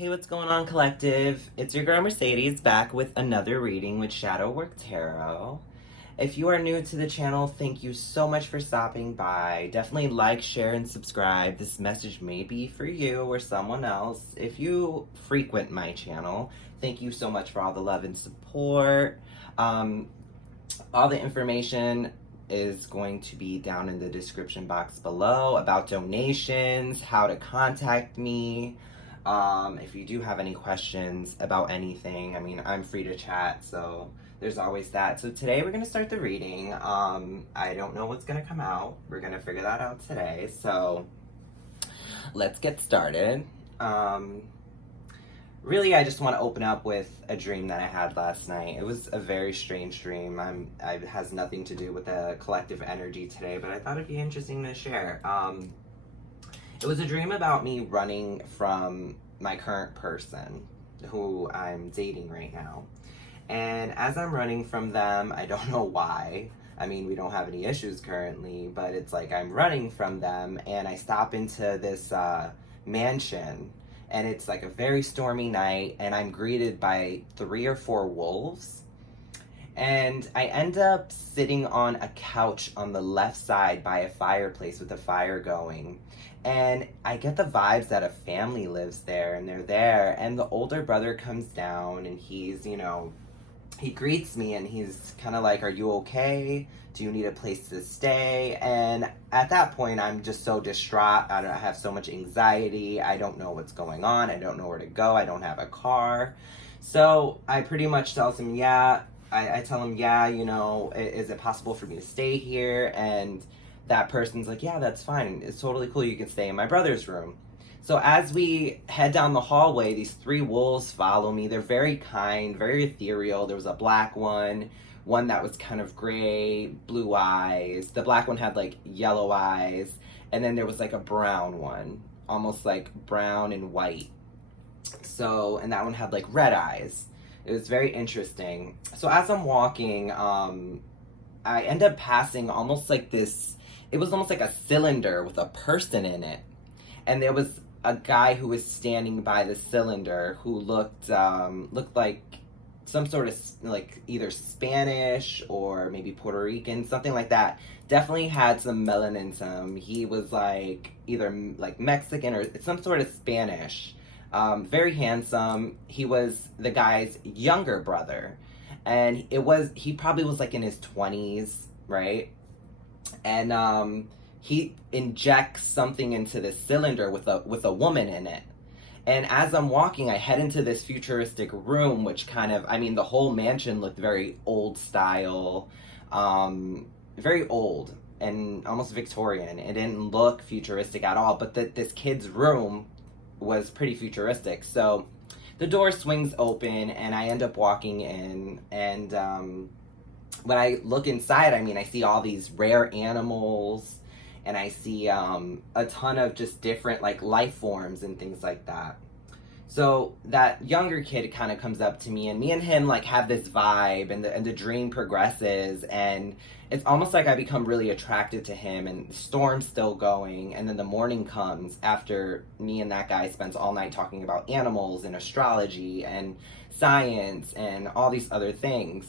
Hey, what's going on, collective? It's your girl Mercedes back with another reading with Shadowwrktarot. If you are new to the channel, thank you so much for stopping by. Definitely like, share, and subscribe. This message may be for you or someone else. If you frequent my channel, thank you so much for all the love and support. All the information is going to be down in the description box below about donations, how to contact me. If you do have any questions about anything, I mean, I'm free to chat, so there's always that. So today we're going to start the reading. I don't know what's going to come out. We're going to figure that out today. So let's get started. Really, I just want to open up with a dream that I had last night. It was a very strange dream. It has nothing to do with the collective energy today, but I thought it'd be interesting to share. It was a dream about me running from my current person, who I'm dating right now. And as I'm running from them, I don't know why. I mean, we don't have any issues currently, but it's like I'm running from them, and I stop into this mansion, and it's like a very stormy night, and I'm greeted by 3 or 4 wolves. And I end up sitting on a couch on the left side by a fireplace with a fire going. And I get the vibes that a family lives there, and they're there. And the older brother comes down, and he's, he greets me, and he's kind of like, "Are you okay? Do you need a place to stay?" And at that point, I'm just so distraught. I have so much anxiety. I don't know what's going on. I don't know where to go. I don't have a car. So I pretty much tell him, yeah. I tell him, yeah, is it possible for me to stay here? And that person's like, yeah, that's fine. It's totally cool. You can stay in my brother's room. So as we head down the hallway, these 3 wolves follow me. They're very kind, very ethereal. There was a black one that was kind of gray, blue eyes. The black one had like yellow eyes. And then there was like a brown one, almost like brown and white. So, and that one had like red eyes. It was very interesting. So as I'm walking, I end up passing almost like this, it was almost like a cylinder with a person in it. And there was a guy who was standing by the cylinder who looked like some sort of like either Spanish or maybe Puerto Rican, something like that. Definitely had some melanin to him. He was like either like Mexican or some sort of Spanish. Very handsome. He was the guy's younger brother, and he probably was like in his 20s, right? And he injects something into this cylinder with a woman in it. And as I'm walking, I head into this futuristic room, which kind of, I mean, the whole mansion looked very old style, very old and almost Victorian. It didn't look futuristic at all, but this kid's room was pretty futuristic. So the door swings open, and I end up walking in, and when I look inside, I mean, I see all these rare animals, and I see a ton of just different like life forms and things like that. So that younger kid kind of comes up to me, and me and him like have this vibe, and the dream progresses, and it's almost like I become really attracted to him, and the storm's still going, and then the morning comes after me and that guy spends all night talking about animals and astrology and science and all these other things.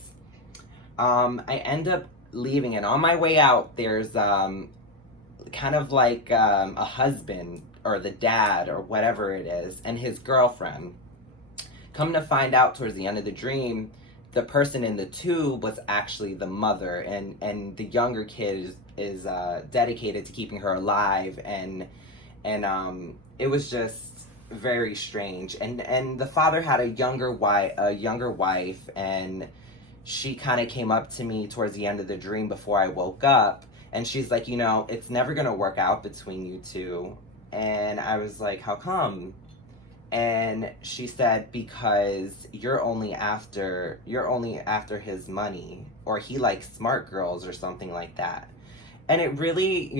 I end up leaving, and on my way out, there's kind of like a husband or the dad or whatever it is, and his girlfriend. Come to find out towards the end of the dream, the person in the tube was actually the mother, and the younger kid is dedicated to keeping her alive, and it was just very strange. And the father had a younger wife, and she kind of came up to me towards the end of the dream before I woke up, and she's like, it's never gonna work out between you two. And I was like, how come? And she said, because you're only after his money, or he likes smart girls or something like that. And it really,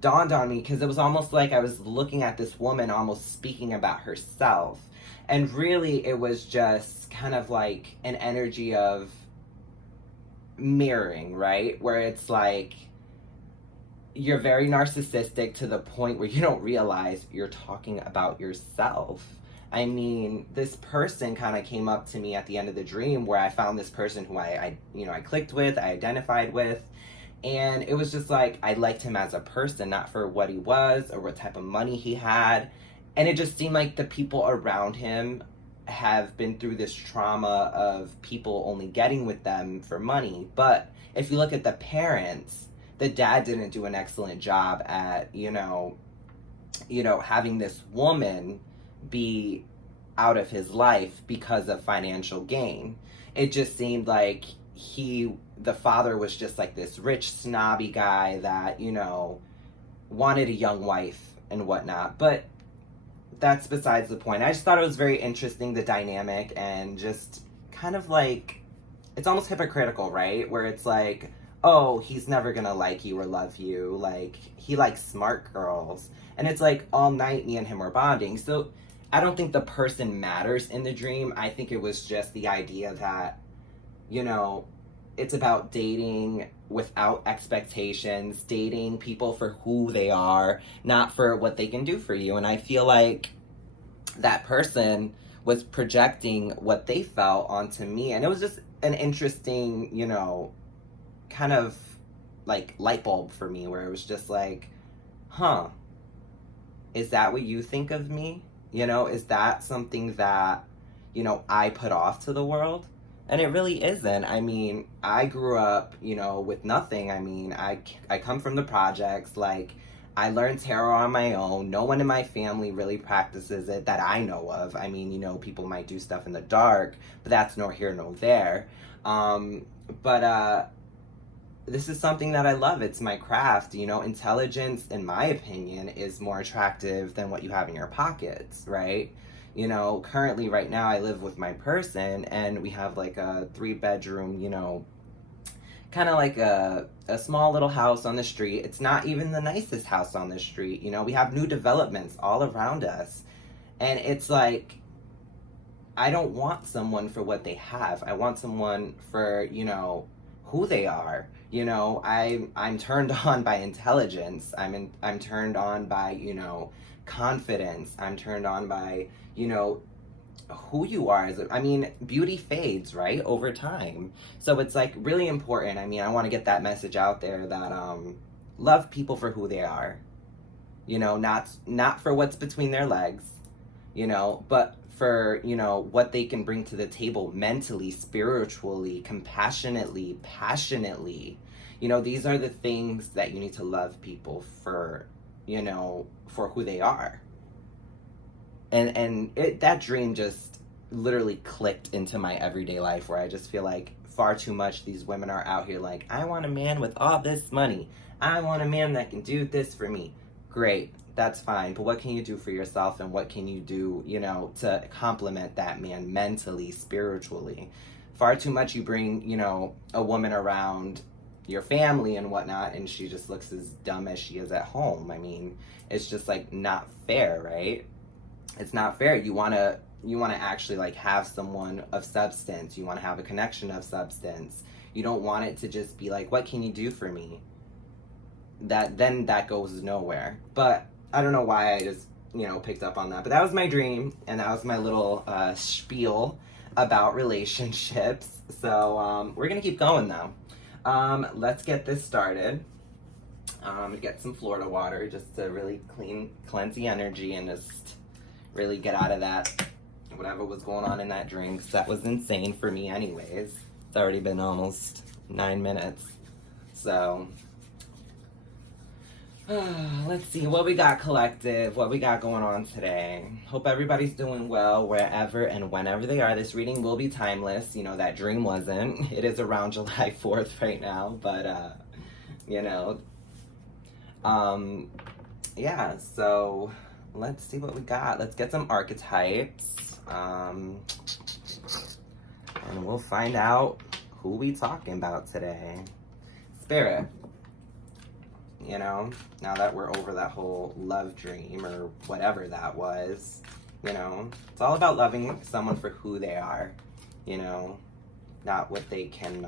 dawned on me, because it was almost like I was looking at this woman almost speaking about herself. And really, it was just kind of like an energy of mirroring, right? Where it's like, you're very narcissistic to the point where you don't realize you're talking about yourself. I mean, this person kind of came up to me at the end of the dream where I found this person who I clicked with, I identified with. And it was just like, I liked him as a person, not for what he was or what type of money he had. And it just seemed like the people around him have been through this trauma of people only getting with them for money. But if you look at the parents, the dad didn't do an excellent job at, having this woman be out of his life because of financial gain. It just seemed like the father was just like this rich, snobby guy that, wanted a young wife and whatnot. But that's besides the point. I just thought it was very interesting, the dynamic, and just kind of like, it's almost hypocritical, right? Where it's like, oh, he's never gonna like you or love you. Like, he likes smart girls. And it's like, all night me and him were bonding. So I don't think the person matters in the dream. I think it was just the idea that, it's about dating without expectations, dating people for who they are, not for what they can do for you. And I feel like that person was projecting what they felt onto me. And it was just an interesting, kind of like light bulb for me, where it was just like, huh, is that what you think of me? Is that something that, I put off to the world? And it really isn't. I mean, I grew up, with nothing. I mean, I come from the projects. Like, I learned tarot on my own. No one in my family really practices it that I know of. I mean, people might do stuff in the dark, but that's nor here nor there. But this is something that I love. It's my craft. Intelligence, in my opinion, is more attractive than what you have in your pockets, right? Currently right now I live with my person, and we have like a 3-bedroom, kind of like a small little house on the street. It's not even the nicest house on the street. We have new developments all around us. And it's like, I don't want someone for what they have. I want someone for, who they are. I'm turned on by intelligence. I'm turned on by, confidence. I'm turned on by, who you are. Beauty fades, right, over time. So it's like really important. I want to get that message out there that love people for who they are. Not for what's between their legs, but for, what they can bring to the table mentally, spiritually, compassionately, passionately. These are the things that you need to love people for, for who they are. And that dream just literally clicked into my everyday life, where I just feel like far too much these women are out here like, I want a man with all this money. I want a man that can do this for me. Great, that's fine. But what can you do for yourself, and what can you do, to complement that man mentally, spiritually? Far too much you bring, a woman around your family and whatnot, and she just looks as dumb as she is at home. It's just like not fair, right? It's not fair. You want to actually like have someone of substance. You want to have a connection of substance. You don't want it to just be like, what can you do for me? That goes nowhere. But I don't know why I just, picked up on that. But that was my dream, and that was my little spiel about relationships. So we're going to keep going though. Let's get this started. Get some Florida water just to really cleanse the energy and just really get out of that, whatever was going on in that dream, because that was insane for me anyways. It's already been almost 9 minutes. So, let's see what we got, collective, what we got going on today. Hope everybody's doing well wherever and whenever they are. This reading will be timeless. That dream wasn't. It is around July 4th right now, but, yeah, so let's see what we got. Let's get some archetypes, and we'll find out who we talking about today. Spirit, now that we're over that whole love dream or whatever that was, it's all about loving someone for who they are, not what they can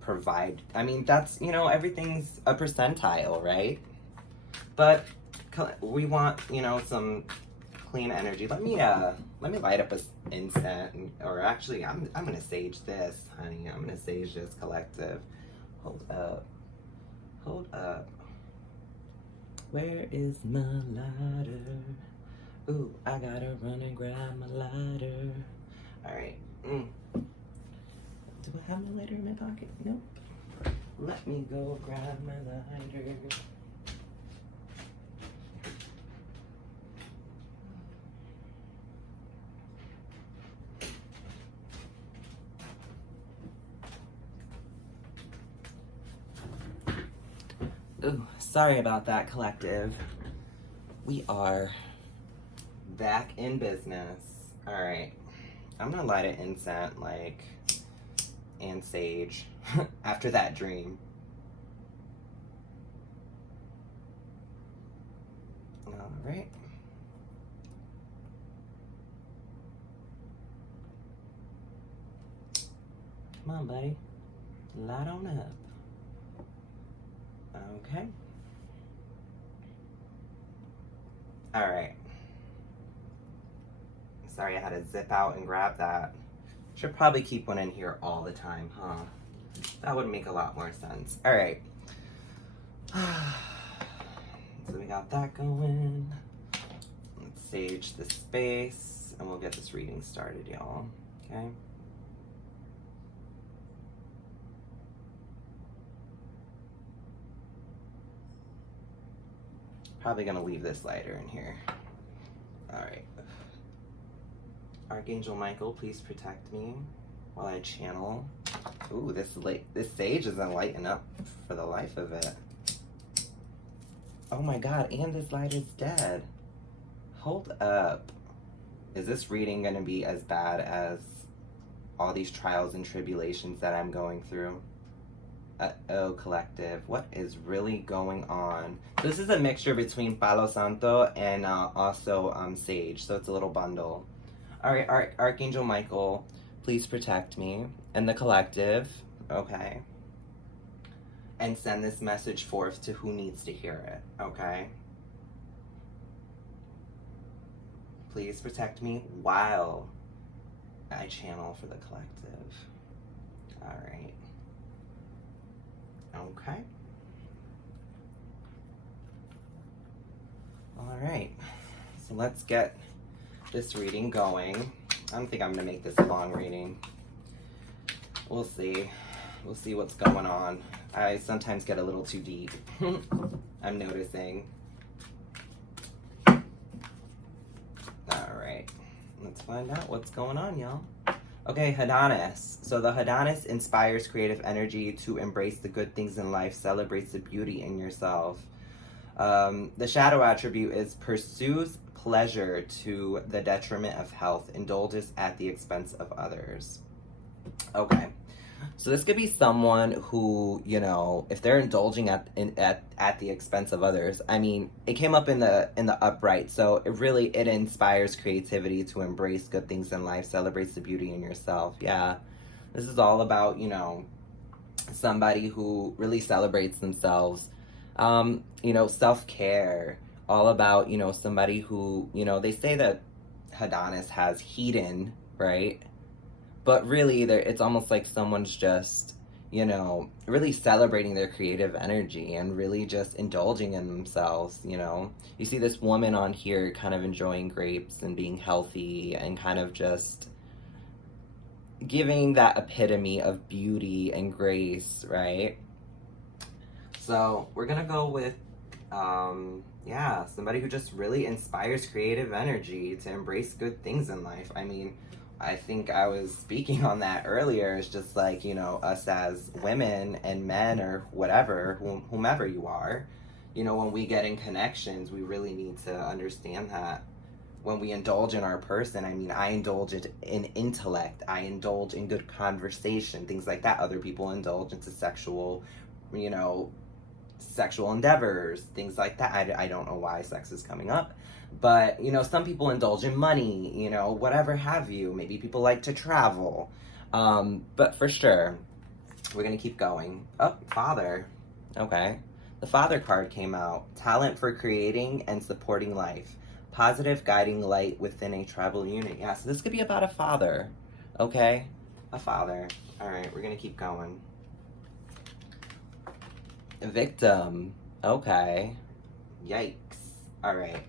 provide. That's, everything's a percentile, right? But we want, some clean energy. Let me light up a incense, or actually, I'm gonna sage this, honey. I'm gonna sage this, collective. Hold up. Hold up. Where is my lighter? Ooh, I gotta run and grab my lighter. All right. Do I have my lighter in my pocket? Nope. Let me go grab my lighter. Ooh, sorry about that, collective. We are back in business. All right. I'm gonna light an incense, and sage after that dream. All right. Come on, buddy. Light on up. Okay. All right. Sorry, I had to zip out and grab that. Should probably keep one in here all the time, huh? That would make a lot more sense. All right. So we got that going. Let's sage the space and we'll get this reading started, y'all. Okay. Probably gonna leave this lighter in here. All right. Archangel Michael, please protect me while I channel. Ooh, this sage isn't lighting up for the life of it. Oh my God, and this light is dead. Hold up. Is this reading gonna be as bad as all these trials and tribulations that I'm going through? Uh-oh, collective. What is really going on? This is a mixture between Palo Santo and also sage, so it's a little bundle. All right, Archangel Michael, please protect me and the collective, okay? And send this message forth to who needs to hear it, okay? Please protect me while I channel for the collective. All right. Okay. All right. So let's get this reading going. I don't think I'm gonna make this a long reading. We'll see. We'll see what's going on. I sometimes get a little too deep. I'm noticing. All right. Let's find out what's going on, y'all. Okay, Hadanis. So the Hadanis inspires creative energy to embrace the good things in life, celebrates the beauty in yourself. The shadow attribute is pursues pleasure to the detriment of health, indulges at the expense of others. Okay, so this could be someone who, you know, if they're indulging at the expense of others. I mean, it came up in the upright, so it inspires creativity to embrace good things in life, celebrates the beauty in yourself. Yeah, this is all about, you know, somebody who really celebrates themselves. You know, self-care, all about, you know, somebody who, you know, they say that Hadanis has hedon, right? But really, it's almost like someone's just, you know, really celebrating their creative energy and really just indulging in themselves, you know? You see this woman on here kind of enjoying grapes and being healthy and kind of just giving that epitome of beauty and grace, right? So we're gonna go with, yeah, somebody who just really inspires creative energy to embrace good things in life. I mean, I think I was speaking on that earlier. It's just like, you know, us as women and men or whatever, whomever you are, you know, when we get in connections, we really need to understand that when we indulge in our person, I mean, I indulge in intellect, I indulge in good conversation, things like that. Other people indulge into sexual, you know, sexual endeavors, things like that. I don't know why sex is coming up, but, you know, some people indulge in money, you know, whatever have you. Maybe people like to travel. But for sure, we're going to keep going. Oh, Father. Okay. The Father card came out. Talent for creating and supporting life. Positive guiding light within a tribal unit. Yeah, so this could be about a father. Okay? A father. Alright, we're gonna keep going. Victim. Okay. Yikes. Alright.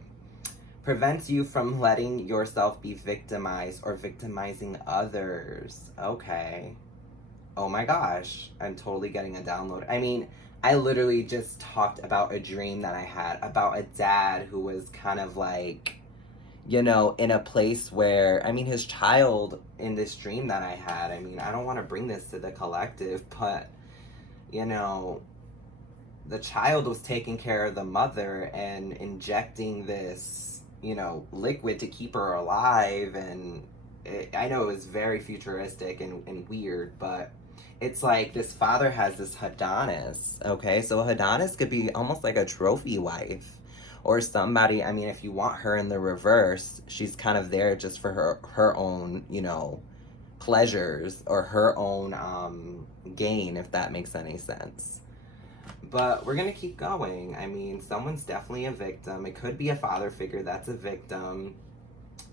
Prevents you from letting yourself be victimized or victimizing others. Okay. Oh my gosh. I'm totally getting a download. I mean, I literally just talked about a dream that I had about a dad who was kind of like, you know, in a place where, I mean, his child in this dream that I had, I mean, I don't want to bring this to the collective, but, you know, the child was taking care of the mother and injecting this, you know, liquid to keep her alive. And I know it was very futuristic and weird, but it's like this father has this Adonis, okay? So Adonis could be almost like a trophy wife or somebody. I mean, if you want her in the reverse, she's kind of there just for her own, you know, pleasures or her own gain, if that makes any sense. But we're gonna keep going. I mean, someone's definitely a victim. It could be a father figure that's a victim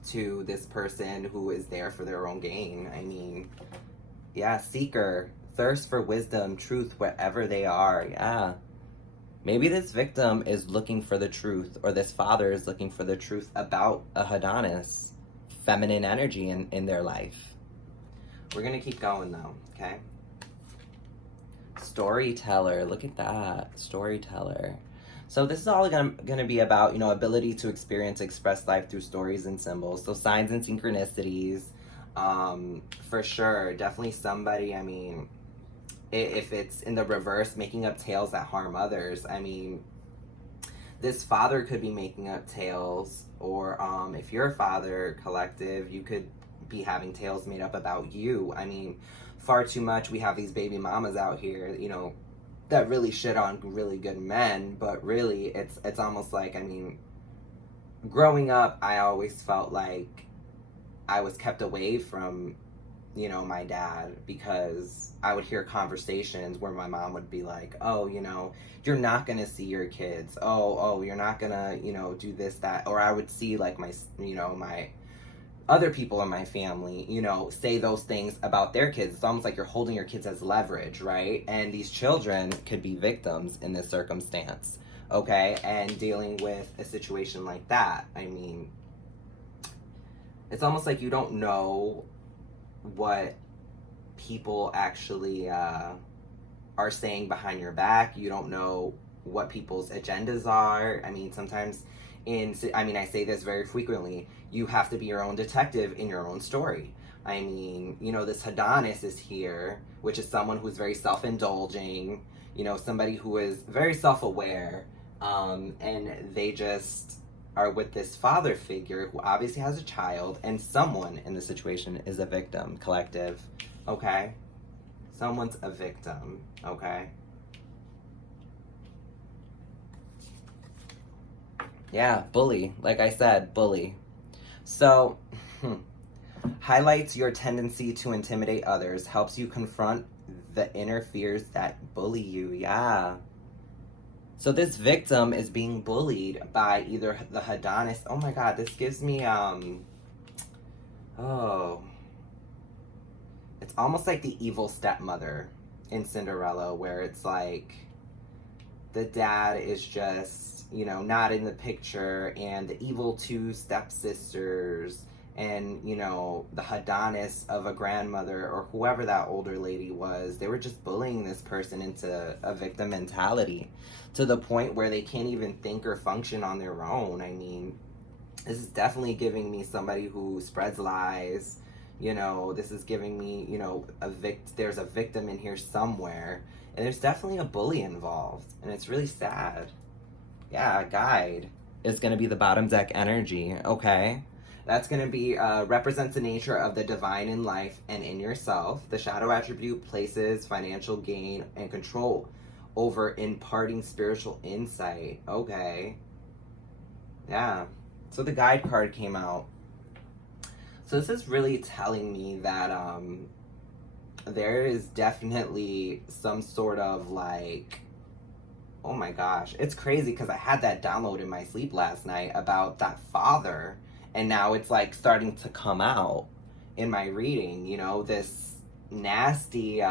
to this person who is there for their own gain. I mean, yeah, seeker, thirst for wisdom, truth, wherever they are. Yeah. Maybe this victim is looking for the truth, or this father is looking for the truth about a Adonis, feminine energy in their life. We're gonna keep going though, okay? Storyteller, look at that, storyteller. So this is all gonna be about, you know, ability to experience, express life through stories and symbols. So signs and synchronicities, for sure, definitely somebody, I mean, if it's in the reverse, making up tales that harm others. I mean, this father could be making up tales, or if you're a father collective, you could be having tales made up about you. I mean, far too much we have these baby mamas out here, you know, that really shit on really good men, but really it's almost like, I mean, growing up, I always felt like I was kept away from, you know, my dad, because I would hear conversations where my mom would be like, oh, you know, you're not gonna see your kids. Oh, you're not gonna, you know, do this, that. Or I would see like my, you know, my other people in my family, you know, say those things about their kids. It's almost like you're holding your kids as leverage, right? And these children could be victims in this circumstance, okay? And dealing with a situation like that, I mean, it's almost like you don't know what people actually are saying behind your back. You don't know what people's agendas are. I mean, sometimes I say this very frequently, you have to be your own detective in your own story. I mean, you know, this Adonis is here, which is someone who's very self-indulging, you know, somebody who is very self-aware, and they just are with this father figure who obviously has a child, and someone in the situation is a victim, collective, okay? Someone's a victim, okay? Yeah, bully. Like I said, bully. So, highlights your tendency to intimidate others, helps you confront the inner fears that bully you. Yeah. So this victim is being bullied by either the Adonis. Oh my God, this gives me, it's almost like the evil stepmother in Cinderella, where it's like the dad is just, you know, not in the picture, and the evil two stepsisters, and, you know, the Adonis of a grandmother or whoever that older lady was, they were just bullying this person into a victim mentality to the point where they can't even think or function on their own. I mean, this is definitely giving me somebody who spreads lies. You know, this is giving me, you know, there's a victim in here somewhere, and there's definitely a bully involved, and it's really sad. Yeah, guide is going to be the bottom deck energy, okay? That's going to be, represents the nature of the divine in life and in yourself. The shadow attribute places financial gain and control over imparting spiritual insight. Okay. Yeah. So the guide card came out. So this is really telling me that there is definitely some sort of like Oh my gosh. It's crazy because I had that download in my sleep last night about that father. And now it's like starting to come out in my reading, you know, this nasty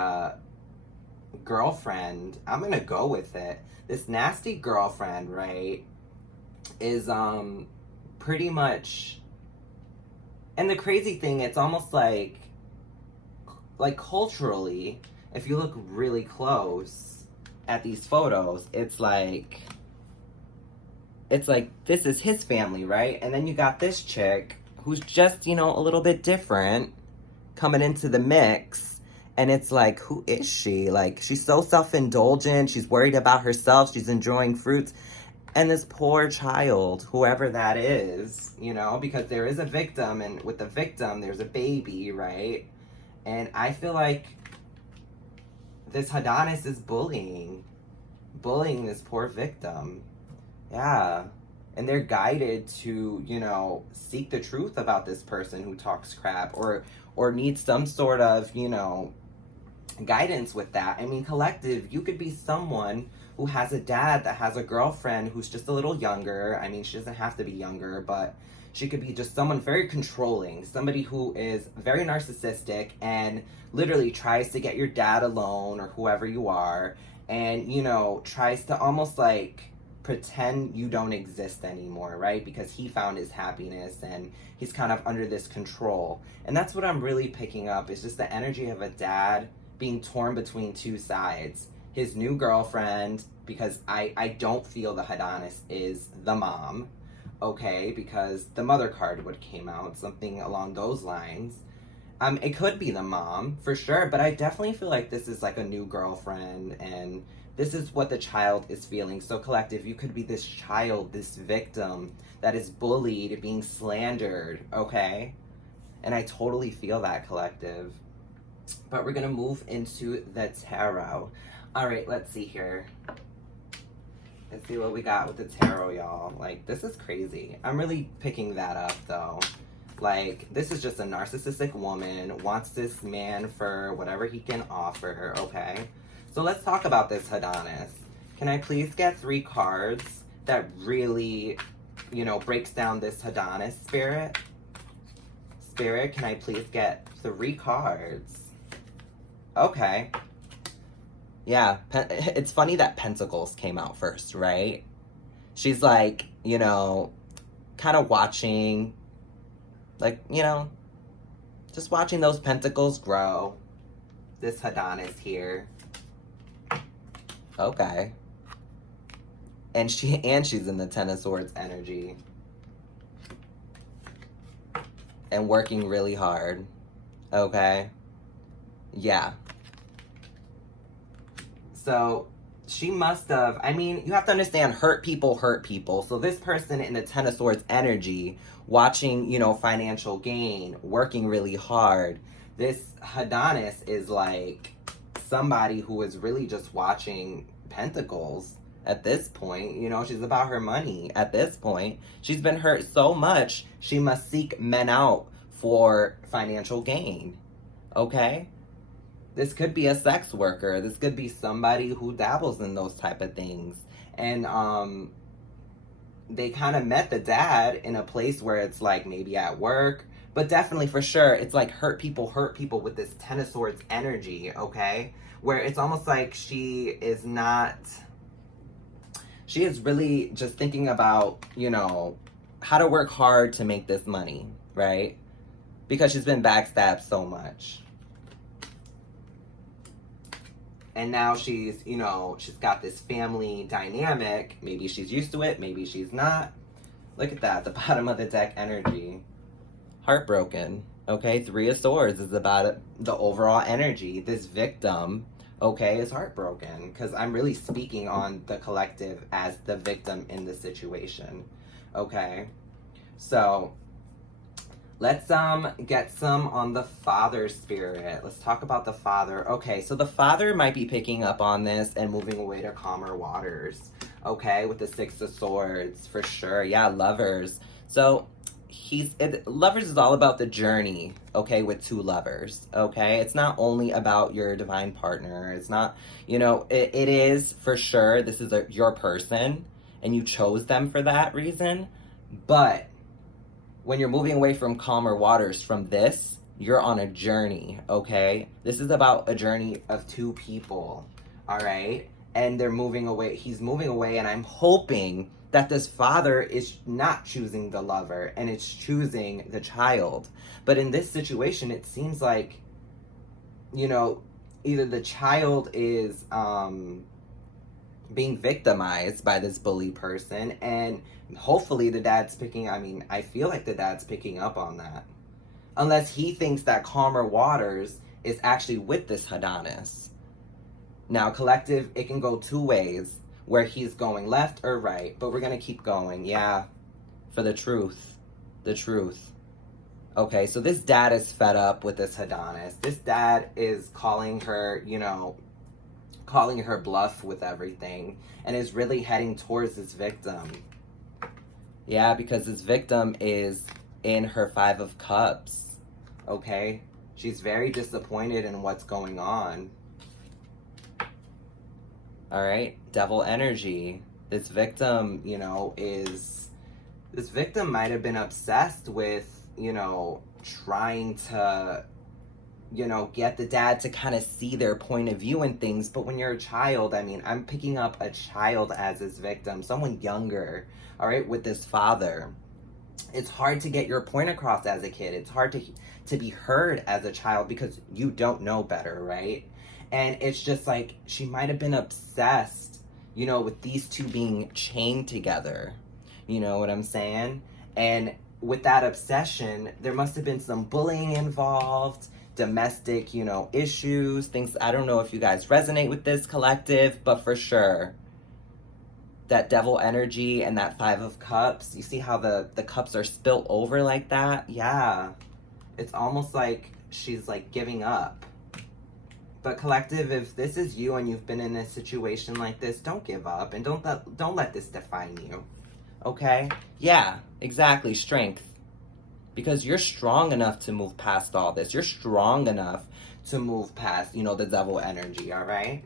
girlfriend. I'm gonna go with it. This nasty girlfriend, right, is pretty much, and the crazy thing, it's almost like culturally, if you look really close at these photos, it's like this is his family, right? And then you got this chick who's just, you know, a little bit different coming into the mix. And it's like, who is she? Like, she's so self-indulgent. She's worried about herself. She's enjoying fruits. And this poor child, whoever that is, you know, because there is a victim, and with the victim, there's a baby, right? And I feel like this Adonis is bullying this poor victim. Yeah. And they're guided to, you know, seek the truth about this person who talks crap or needs some sort of, you know, guidance with that. I mean, collective, you could be someone who has a dad that has a girlfriend who's just a little younger. I mean, she doesn't have to be younger, but she could be just someone very controlling, somebody who is very narcissistic and literally tries to get your dad alone or whoever you are, and, you know, tries to almost like pretend you don't exist anymore, right? Because he found his happiness and he's kind of under this control. And that's what I'm really picking up, is just the energy of a dad being torn between two sides. His new girlfriend, because I don't feel the Adonis is the mom, okay? Because the mother card would came out, something along those lines. It could be the mom, for sure, but I definitely feel like this is like a new girlfriend, and this is what the child is feeling. So collective, you could be this child, this victim that is bullied, being slandered, okay? And I totally feel that, collective. But we're gonna move into the tarot. All right, let's see here. Let's see what we got with the tarot, y'all. Like, this is crazy. I'm really picking that up, though. Like, this is just a narcissistic woman, wants this man for whatever he can offer, okay? So let's talk about this Adonis. Can I please get 3 cards that really, you know, breaks down this Adonis spirit? Spirit, can I please get 3 cards? Okay. Yeah, it's funny that Pentacles came out first, right? She's like, you know, kind of watching, like, you know, just watching those pentacles grow. This Adonis here. Okay. And she's in the Ten of Swords energy. And working really hard. Okay. Yeah. So she must have, I mean, you have to understand, hurt people hurt people. So this person in the Ten of Swords energy, watching, you know, financial gain, working really hard. This Adonis is like somebody who is really just watching pentacles at this point. You know, she's about her money at this point. She's been hurt so much, she must seek men out for financial gain. Okay? This could be a sex worker. This could be somebody who dabbles in those type of things. And they kind of met the dad in a place where it's like maybe at work, but definitely for sure it's like hurt people with this Ten of Swords energy, okay? Where it's almost like she is really just thinking about, you know, how to work hard to make this money, right? Because she's been backstabbed so much. And now she's, you know, she's got this family dynamic. Maybe she's used to it, maybe she's not. Look at that, the bottom of the deck energy. Heartbroken, okay? 3 of Swords is about the overall energy. This victim, okay, is heartbroken. Because I'm really speaking on the collective as the victim in the situation, okay? So let's get some on the father spirit. Let's talk about the father. Okay, so the father might be picking up on this and moving away to calmer waters. Okay, with the 6 of Swords, for sure. Yeah, lovers. So lovers is all about the journey, okay, with two lovers, okay? It's not only about your divine partner. It's not, it is for sure, this is your person, and you chose them for that reason. But when you're moving away from calmer waters from this, you're on a journey, okay? This is about a journey of two people, all right? And they're moving away. He's moving away, and I'm hoping that this father is not choosing the lover and it's choosing the child. But in this situation, it seems like, either the child is being victimized by this bully person, and hopefully the dad's I feel like the dad's picking up on that. Unless he thinks that calmer waters is actually with this Adonis. Now, collective, it can go two ways, where he's going left or right, but we're going to keep going. Yeah, for the truth. The truth. Okay, so this dad is fed up with this Adonis. This dad is calling her, calling her bluff with everything, and is really heading towards this victim. Yeah, because this victim is in her 5 of Cups. Okay? She's very disappointed in what's going on. All right, devil energy. This victim, this victim might have been obsessed with, trying to, get the dad to kind of see their point of view and things. But when you're a child, I'm picking up a child as this victim, someone younger, all right, with this father. It's hard to get your point across as a kid. It's hard to be heard as a child because you don't know better, right? And it's just like, she might have been obsessed, with these two being chained together. You know what I'm saying? And with that obsession, there must have been some bullying involved, domestic, issues, things. I don't know if you guys resonate with this collective, but for sure, that devil energy and that 5 of Cups, you see how the cups are spilt over like that? Yeah. It's almost like she's like giving up. But collective, if this is you and you've been in a situation like this, don't give up and don't let this define you. Okay? Yeah, exactly. Strength. Because you're strong enough to move past all this. You're strong enough to move past, the devil energy, all right?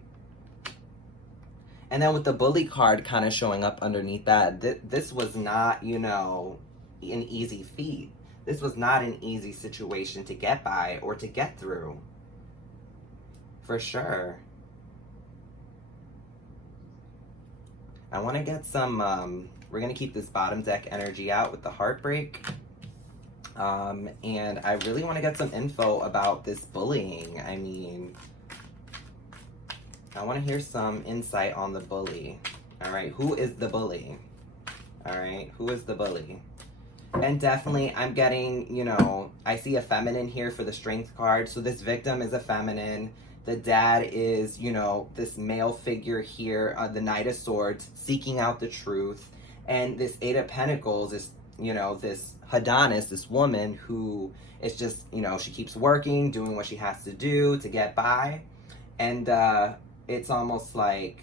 And then with the bully card kind of showing up underneath that, this was not, an easy feat. This was not an easy situation to get by or to get through. For sure. I want to get some, we're going to keep this bottom deck energy out with the heartbreak. And I really want to get some info about this bullying. I want to hear some insight on the bully. All right, who is the bully? All right, who is the bully? And definitely, I'm getting, I see a feminine here for the strength card. So this victim is a feminine. The dad is, this male figure here, the Knight of Swords, seeking out the truth. And this 8 of Pentacles is, this Adonis, this woman who is just, she keeps working, doing what she has to do to get by. And it's almost like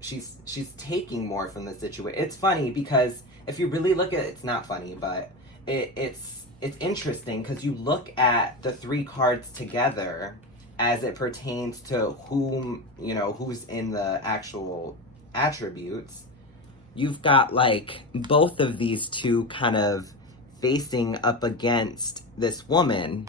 she's taking more from the situation. It's funny because if you really look at it, it's not funny, but it's interesting because you look at the 3 cards together as it pertains to whom, who's in the actual attributes. You've got like both of these two kind of facing up against this woman,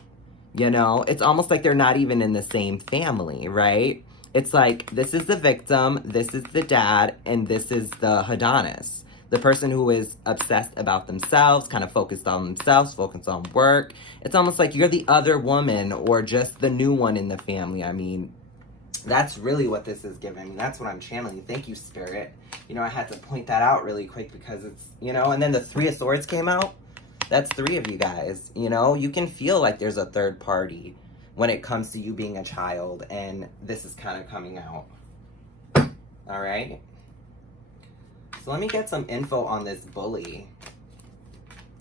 it's almost like they're not even in the same family, right? It's like, this is the victim, this is the dad, and this is the Adonis. The person who is obsessed about themselves, kind of focused on themselves, focused on work. It's almost like you're the other woman or just the new one in the family. That's really what this is giving. That's what I'm channeling. Thank you, Spirit. I had to point that out really quick because it's, and then the 3 of Swords came out. That's 3 of you guys, You can feel like there's a third party when it comes to you being a child, and this is kind of coming out. All right? So let me get some info on this bully.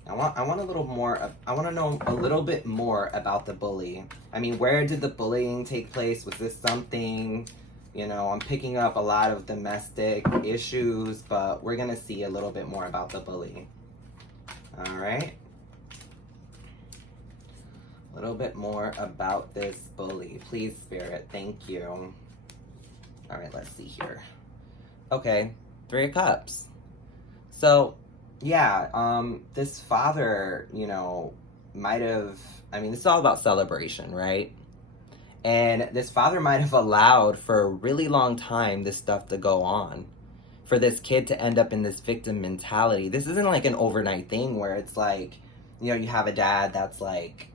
I want a little more. I want to know a little bit more about the bully. Where did the bullying take place? Was this something You know, I'm picking up a lot of domestic issues, but we're going to see a little bit more about the bully. All right. A little bit more about this bully. Please, Spirit. Thank you. All right, let's see here. Okay, 3 of Cups. So, yeah, this father, you know, might have, I mean, it's all about celebration, right? And this father might have allowed for a really long time this stuff to go on. For this kid to end up in this victim mentality. This isn't like an overnight thing where it's like, you know, you have a dad that's like,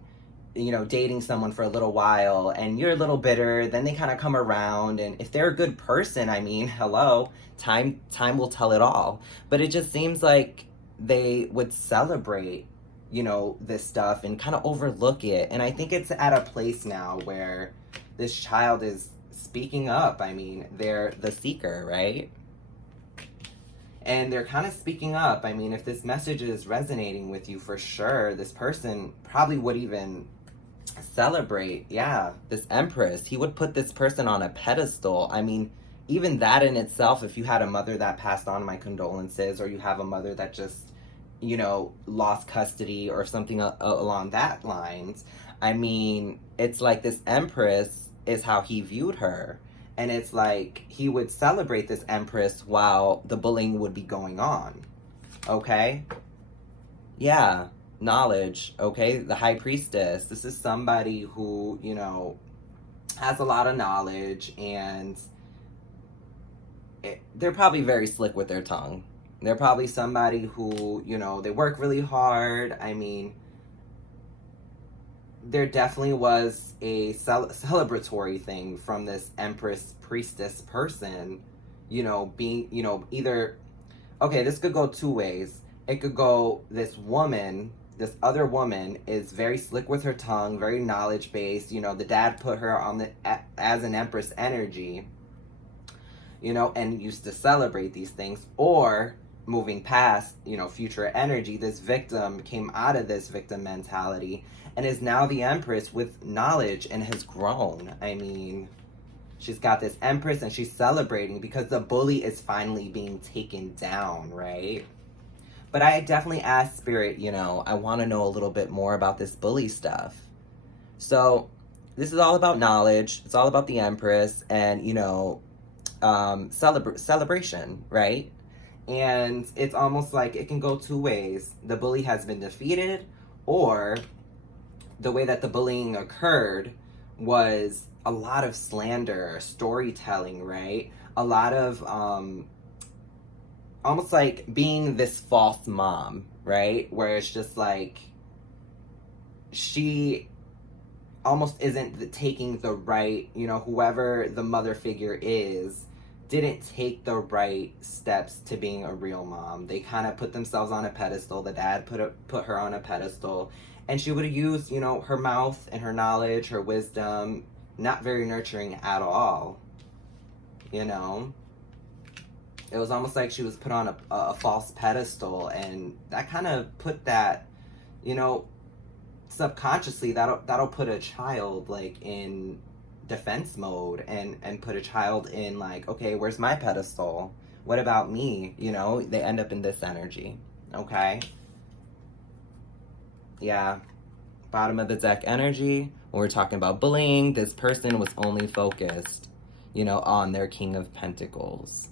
you know, dating someone for a little while and you're a little bitter, then they kind of come around, and if they're a good person, I mean, hello, time will tell it all. But it just seems like they would celebrate, you know, this stuff and kind of overlook it. And I think it's at a place now where this child is speaking up. I mean, they're the seeker, right? And they're kind of speaking up. I mean, if this message is resonating with you, for sure, this person probably would even celebrate, yeah, this Empress. He would put this person on a pedestal. I mean, even that in itself, if you had a mother that passed on, my condolences, or you have a mother that just, you know, lost custody or something along that lines, I mean, it's like this Empress is how he viewed her. And it's like he would celebrate this Empress while the bullying would be going on. Okay? Yeah. Knowledge. Okay? The High Priestess. This is somebody who, you know, has a lot of knowledge, and they're probably very slick with their tongue. They're probably somebody who, you know, they work really hard. I mean, there definitely was a celebratory thing from this Empress Priestess person, you know, being, you know, either, okay, this could go 2 ways. It could go, this woman, this other woman is very slick with her tongue, very knowledge based, you know, the dad put her on the, as an Empress energy, you know, and used to celebrate these things. Or moving past, you know, future energy, this victim came out of this victim mentality and is now the Empress with knowledge and has grown. I mean, she's got this Empress and she's celebrating because the bully is finally being taken down, right? But I definitely asked Spirit, you know, I want to know a little bit more about this bully stuff. So this is all about knowledge. It's all about the Empress and, you know, celebration, right? And it's almost like it can go 2 ways. The bully has been defeated, or the way that the bullying occurred was a lot of slander, storytelling, right? A lot of almost like being this false mom, right? Where it's just like she almost isn't taking the right, you know, whoever the mother figure is, didn't take the right steps to being a real mom. They kind of put themselves on a pedestal. The dad put her on a pedestal, and she would have used, you know, her mouth and her knowledge, her wisdom, not very nurturing at all. You know, it was almost like she was put on a false pedestal, and that kind of put that, you know, subconsciously that'll put a child like in defense mode and put a child in like, okay, where's my pedestal? What about me? You know, they end up in this energy. Okay. Yeah. Bottom of the deck energy. When we're talking about bullying, this person was only focused, you know, on their King of Pentacles,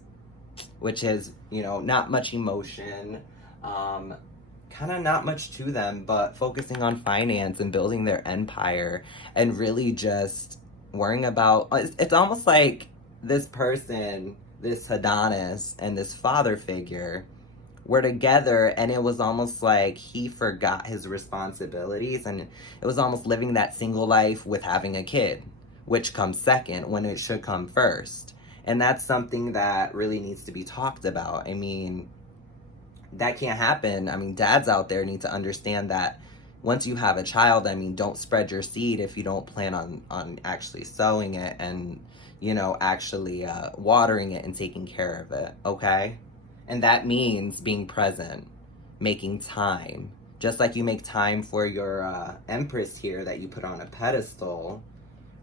which is, you know, not much emotion, kind of not much to them, but focusing on finance and building their empire and really just worrying about, it's almost like this person, this Adonis and this father figure were together, and it was almost like he forgot his responsibilities, and it was almost living that single life with having a kid, which comes second when it should come first. And that's something that really needs to be talked about. I mean, that can't happen. I mean, dads out there need to understand that once you have a child, I mean, don't spread your seed if you don't plan on actually sowing it and, you know, actually watering it and taking care of it, okay? And that means being present, making time. Just like you make time for your Empress here that you put on a pedestal,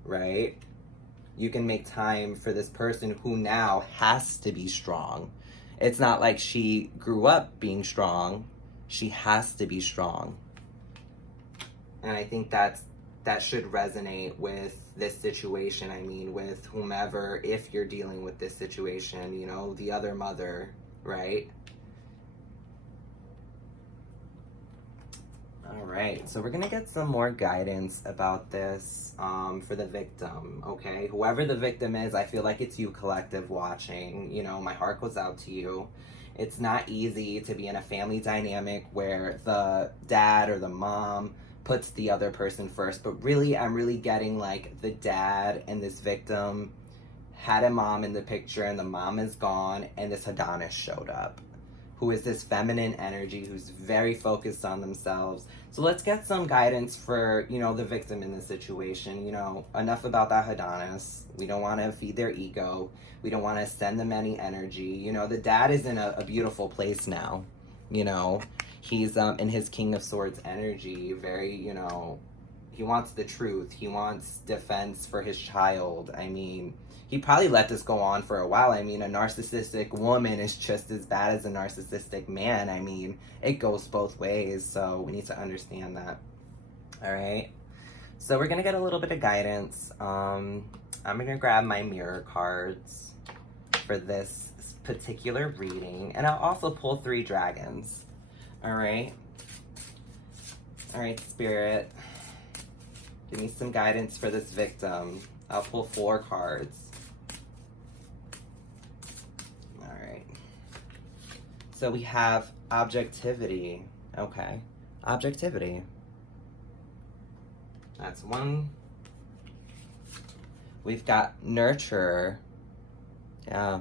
right? You can make time for this person who now has to be strong. It's not like she grew up being strong. She has to be strong. And I think that should resonate with this situation. I mean, with whomever, if you're dealing with this situation, you know, the other mother, right? All right, so we're gonna get some more guidance about this for the victim, okay? Whoever the victim is, I feel like it's you, collective, watching. You know, my heart goes out to you. It's not easy to be in a family dynamic where the dad or the mom puts the other person first, but really, I'm really getting like the dad and this victim had a mom in the picture and the mom is gone and this Adonis showed up, who is this feminine energy who's very focused on themselves. So let's get some guidance for, you know, the victim in this situation. You know, enough about that Adonis. We don't want to feed their ego. We don't want to send them any energy. You know, the dad is in a beautiful place now. You know, he's in his King of Swords energy, very, you know, he wants the truth. He wants defense for his child. I mean, he probably let this go on for a while. I mean, a narcissistic woman is just as bad as a narcissistic man. I mean, it goes both ways, so we need to understand that. All right? So we're going to get a little bit of guidance. I'm going to grab my mirror cards for this particular reading, and I'll also pull 3 dragons. All right? All right, Spirit. Give me some guidance for this victim. I'll pull 4 cards. So we have objectivity. Okay. Objectivity. That's 1. We've got nurture. Yeah.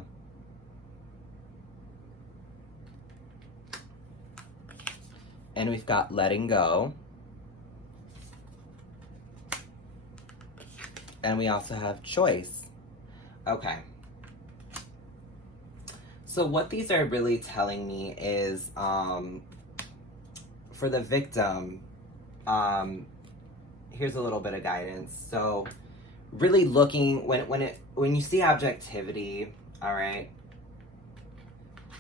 And we've got letting go. And we also have choice. Okay. So what these are really telling me is, for the victim, here's a little bit of guidance. So really looking, when you see objectivity, all right,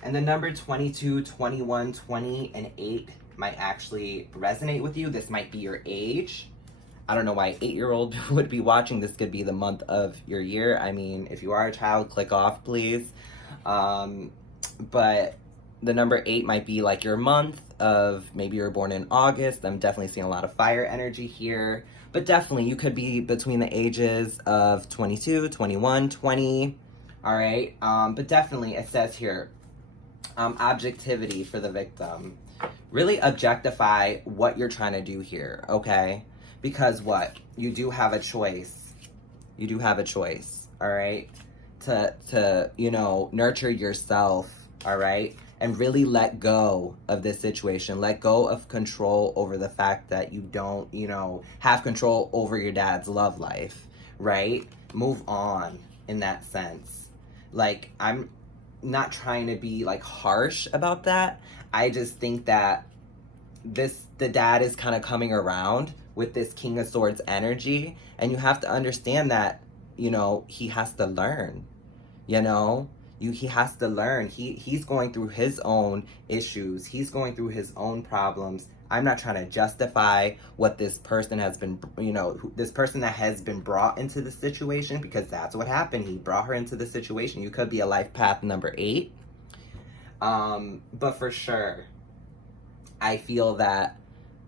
and the number 22, 21, 20, and 8 might actually resonate with you. This might be your age. I don't know why 8-year-old would be watching. This could be the month of your year. I mean, if you are a child, click off, please. But the number 8 might be like your month of, maybe you were born in August. I'm definitely seeing a lot of fire energy here, but definitely you could be between the ages of 22, 21, 20. All right. But definitely it says here, objectivity for the victim. Really objectify what you're trying to do here. Okay. Because what? You do have a choice. You do have a choice. All right. To you know, nurture yourself, all right, and really let go of this situation. Let go of control over the fact that you don't, you know, have control over your dad's love life, right? Move on in that sense. Like, I'm not trying to be like harsh about that. I just think that the dad is kind of coming around with this King of Swords energy, and you have to understand that, you know, he has to learn, you know, he has to learn. He's going through his own issues. He's going through his own problems. I'm not trying to justify what this person has been, you know, this person that has been brought into the situation, because that's what happened. He brought her into the situation. You could be a life path number 8. But for sure, I feel that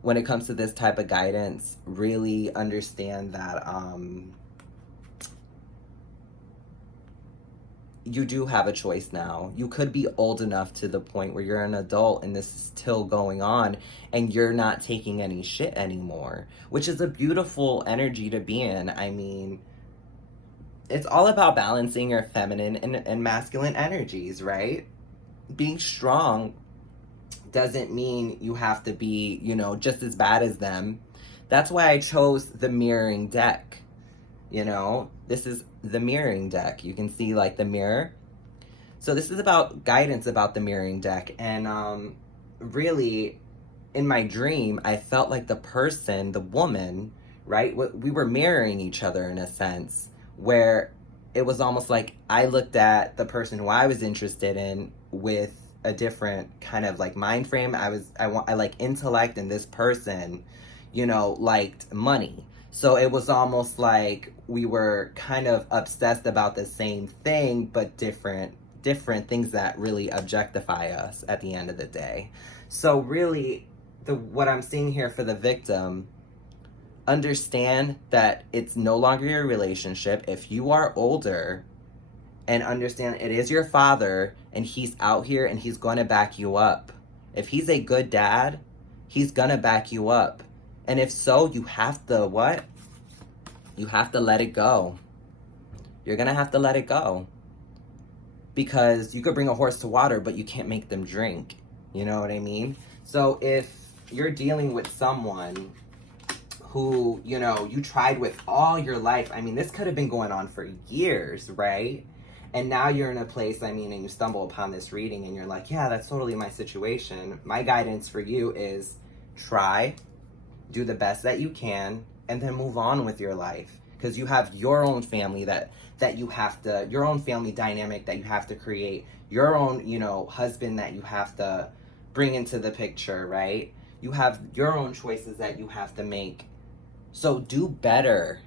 when it comes to this type of guidance, really understand that, you do have a choice now. You could be old enough to the point where you're an adult and this is still going on and you're not taking any shit anymore, which is a beautiful energy to be in. I mean, it's all about balancing your feminine and masculine energies, right? Being strong doesn't mean you have to be, you know, just as bad as them. That's why I chose the mirroring deck. You know, this is the mirroring deck. You can see like the mirror. So this is about guidance about the mirroring deck. And really, in my dream, I felt like the person, the woman, right? We were mirroring each other in a sense, where it was almost like I looked at the person who I was interested in with a different kind of like mind frame. I like intellect, and this person, liked money. So it was almost like we were kind of obsessed about the same thing, but different things that really objectify us at the end of the day. So really, what I'm seeing here for the victim, understand that it's no longer your relationship. If you are older, and understand it is your father, and he's out here and he's going to back you up. If he's a good dad, he's going to back you up. And if so, you have to what? You have to let it go. You're going to have to let it go. Because you could bring a horse to water, but you can't make them drink. You know what I mean? So if you're dealing with someone who, you tried with all your life, I mean, this could have been going on for years, right? And now you're in a place, and you stumble upon this reading and you're like, yeah, that's totally my situation. My guidance for you is try, do the best that you can, and then move on with your life. Because you have your own family that you have to, your own family dynamic that you have to create, your own, husband that you have to bring into the picture, right? You have your own choices that you have to make. So do better.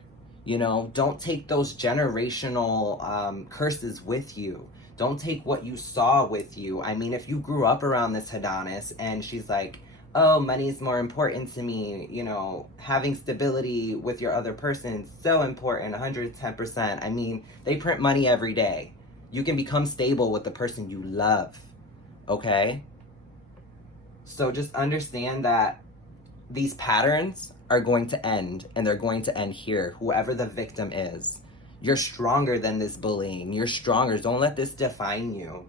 Don't take those generational curses with you. Don't take what you saw with you. I mean, if you grew up around this Adonis and she's like, oh, money's more important to me, having stability with your other person, so important, 110%. I mean, they print money every day. You can become stable with the person you love, okay? So just understand that these patterns are going to end, and they're going to end here, whoever the victim is. You're stronger than this bullying. You're stronger. Don't let this define you.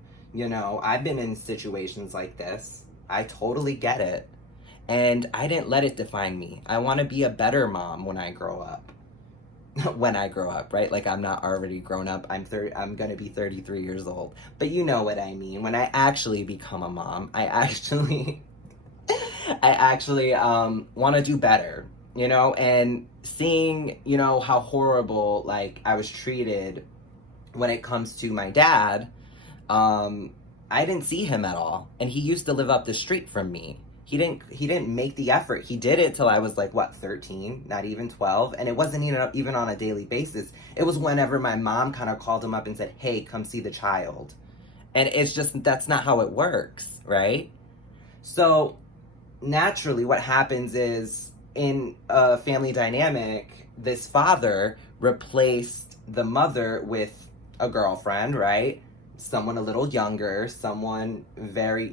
I've been in situations like this. I totally get it. And I didn't let it define me. I want to be a better mom when I grow up. When I grow up, right? Like, I'm not already grown up. I'm going to be 33 years old. But you know what I mean. When I actually become a mom, I actually want to do better, and seeing, how horrible, like, I was treated when it comes to my dad, I didn't see him at all. And he used to live up the street from me. He didn't make the effort. He did it till I was like, 13, not even 12. And it wasn't even on a daily basis. It was whenever my mom kind of called him up and said, hey, come see the child. And it's just, that's not how it works, right? So naturally what happens is, in a family dynamic, this father replaced the mother with a girlfriend, right? Someone a little younger, someone very,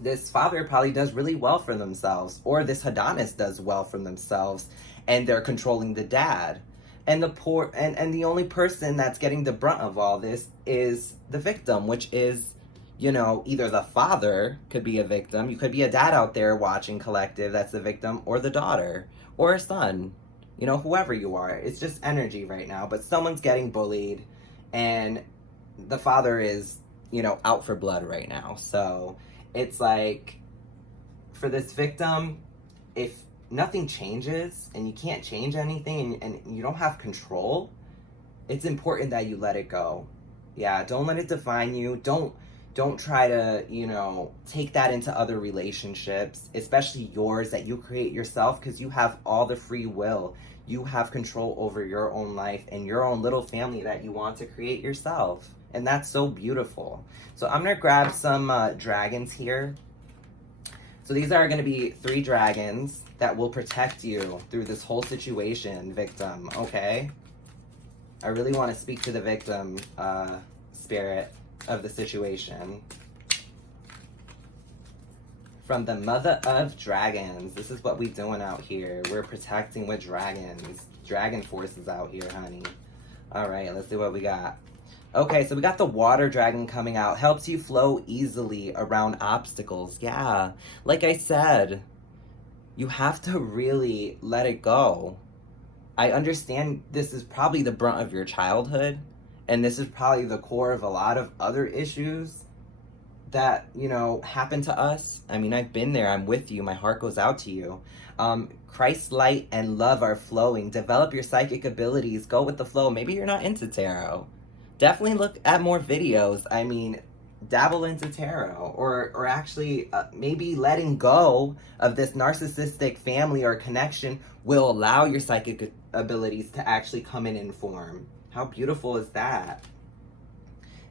this father probably does really well for themselves, or this Adonis does well for themselves, and they're controlling the dad. And the poor, and the only person that's getting the brunt of all this is the victim, which is, either the father could be a victim. You could be a dad out there watching Collective that's the victim, or the daughter, or a son, whoever you are. It's just energy right now, but someone's getting bullied, and the father is, out for blood right now. So it's like, for this victim, if nothing changes and you can't change anything and you don't have control, it's important that you let it go. Yeah, don't let it define you. Don't try to, take that into other relationships, especially yours that you create yourself, because you have all the free will. You have control over your own life and your own little family that you want to create yourself. And that's so beautiful. So I'm going to grab some dragons here. So these are going to be 3 dragons that will protect you through this whole situation, victim, okay? I really want to speak to the victim spirit of the situation. From the Mother of Dragons. This is what we doing out here. We're protecting with dragons. Dragon forces out here, honey. All right, let's see what we got. Okay, so we got the water dragon coming out. Helps you flow easily around obstacles. Yeah, like I said, you have to really let it go. I understand this is probably the brunt of your childhood, and this is probably the core of a lot of other issues. that, you know, happened to us. I mean, I've been there. I'm with you. My heart goes out to you. Christ's light and love are flowing. Develop your psychic abilities. Go with the flow. Maybe you're not into tarot. Definitely look at more videos. I mean, dabble into tarot, or actually maybe letting go of this narcissistic family or connection will allow your psychic abilities to actually come in and form. How beautiful is that?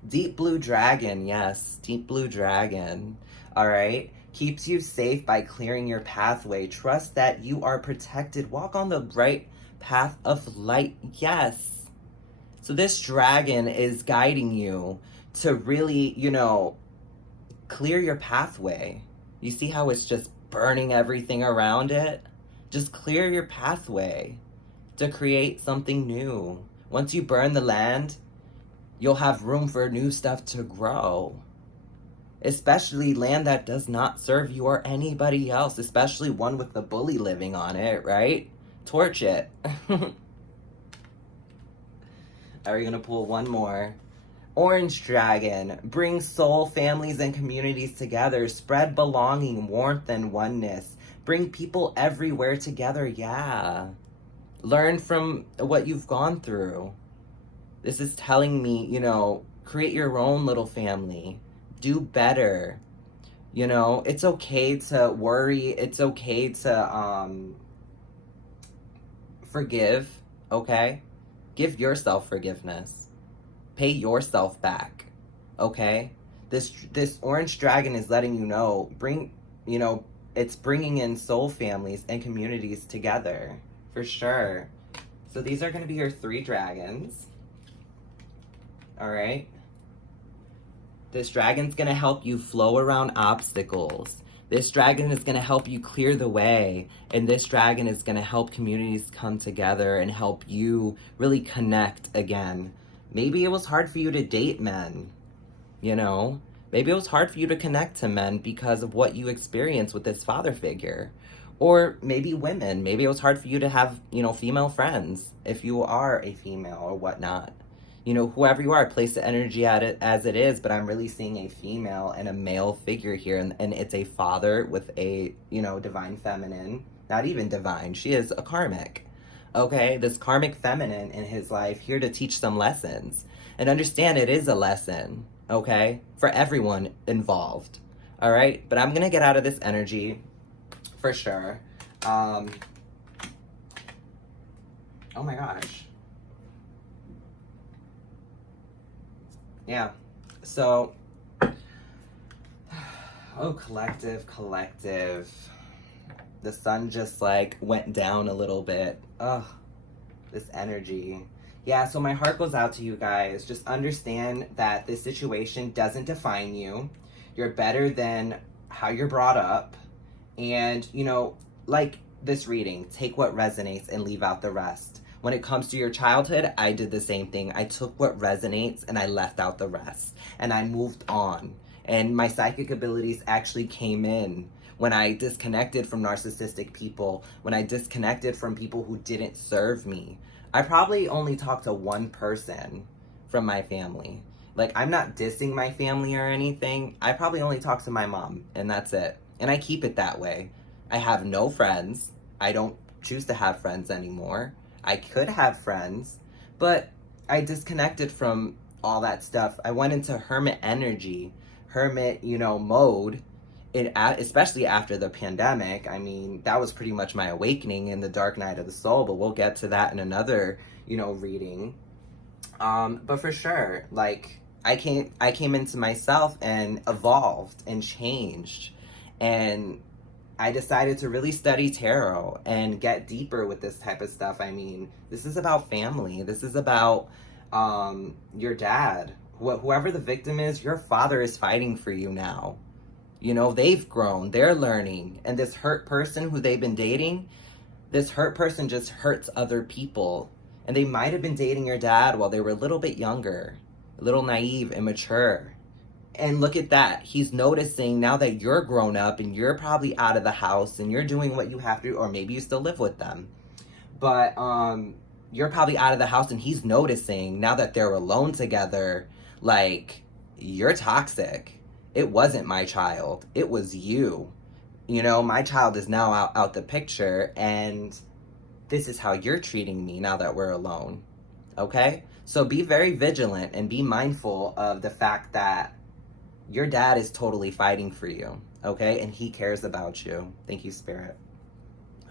Deep blue dragon, yes, deep blue dragon. All right, keeps you safe by clearing your pathway. Trust that you are protected. Walk on the right path of light. Yes. So this dragon is guiding you to really, you know, clear your pathway. You see how it's just burning everything around it? Just clear your pathway to create something new. Once you burn the land, you'll have room for new stuff to grow. Especially land that does not serve you or anybody else, especially one with the bully living on it, right? Torch it. Are you gonna pull one more? Orange dragon, bring soul, families, and communities together. Spread belonging, warmth, and oneness. Bring people everywhere together, yeah. Learn from what you've gone through. This is telling me, you know, create your own little family. Do better. You know, it's okay to worry. It's okay to forgive, okay? Give yourself forgiveness. Pay yourself back, okay? This orange dragon is letting you know, it's bringing in soul families and communities together, for sure. So these are going to be your 3 dragons. All right. This dragon's going to help you flow around obstacles. This dragon is going to help you clear the way. And this dragon is going to help communities come together and help you really connect again. Maybe it was hard for you to date men, you know? Maybe it was hard for you to connect to men because of what you experienced with this father figure. Or maybe women. Maybe it was hard for you to have, you know, female friends if you are a female or whatnot. You know, whoever you are, place the energy at it as it is, but I'm really seeing a female and a male figure here, and it's a father with a, you know, divine feminine. Not even divine, she is a karmic. Okay, this karmic feminine in his life here to teach some lessons. And understand it is a lesson, okay, for everyone involved. All right, but I'm gonna get out of this energy for sure. Oh my gosh. Yeah, so, oh, collective. The sun just like went down a little bit. Ugh, this energy. Yeah, so my heart goes out to you guys. Just understand that this situation doesn't define you. You're better than how you're brought up. And, you know, like this reading, take what resonates and leave out the rest. When it comes to your childhood, I did the same thing. I took what resonates and I left out the rest. And I moved on. And my psychic abilities actually came in when I disconnected from narcissistic people, when I disconnected from people who didn't serve me. I probably only talked to one person from my family. Like, I'm not dissing my family or anything. I probably only talk to my mom, and that's it. And I keep it that way. I have no friends. I don't choose to have friends anymore. I could have friends, but I disconnected from all that stuff. I went into hermit energy, hermit, you know, mode, especially after the pandemic. I mean, that was pretty much my awakening in the dark night of the soul, but we'll get to that in another, you know, reading. But for sure, like, I came into myself and evolved and changed, and I decided to really study tarot and get deeper with this type of stuff. I mean, this is about family. This is about your dad. Whoever the victim is, your father is fighting for you now. You know, they've grown, they're learning. And this hurt person who they've been dating, this hurt person just hurts other people. And they might have been dating your dad while they were a little bit younger, a little naive, immature. And look at that. He's noticing now that you're grown up and you're probably out of the house and you're doing what you have to, or maybe you still live with them. But you're probably out of the house and he's noticing now that they're alone together, like, you're toxic. It wasn't my child. It was you. You know, my child is now out the picture, and this is how you're treating me now that we're alone. Okay? So be very vigilant and be mindful of the fact that your dad is totally fighting for you. Okay? And he cares about you. Thank you, Spirit.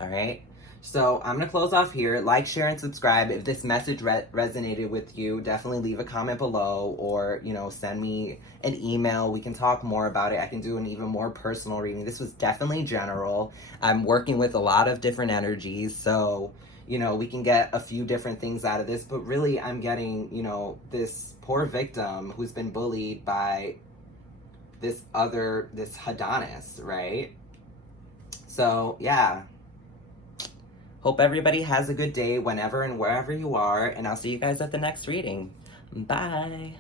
All right? So I'm going to close off here. Like, share, and subscribe. If this message resonated with you, definitely leave a comment below, or, you know, send me an email. We can talk more about it. I can do an even more personal reading. This was definitely general. I'm working with a lot of different energies, so, you know, we can get a few different things out of this. But really, I'm getting, you know, this poor victim who's been bullied by this Adonis, right? So, yeah. Hope everybody has a good day whenever and wherever you are, and I'll see you guys at the next reading. Bye.